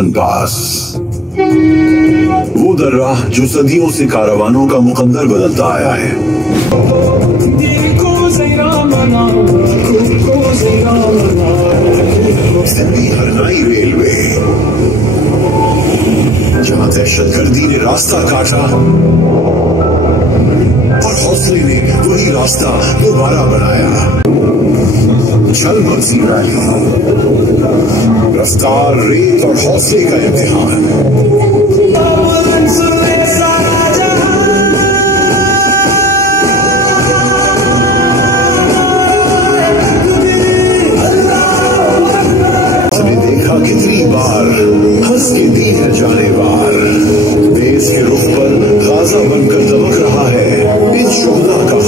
सुल्तान पास, वो दर्रा जो सदियों से कारवानों का मुकद्दर बदलता आया है। दिल्ली हरनाई रेलवे, जहां दहशतगर्दी ने रास्ता काटा और हौसले ने वही रास्ता दोबारा बनाया। छलबंसी वैली, रफ्तार, रेत और हौसले का इम्तिहान। हमने देखा कितनी बार, हंस के दी है जाने बार, देश के रुख पर गाजा बनकर दमक रहा है इन शुहदा का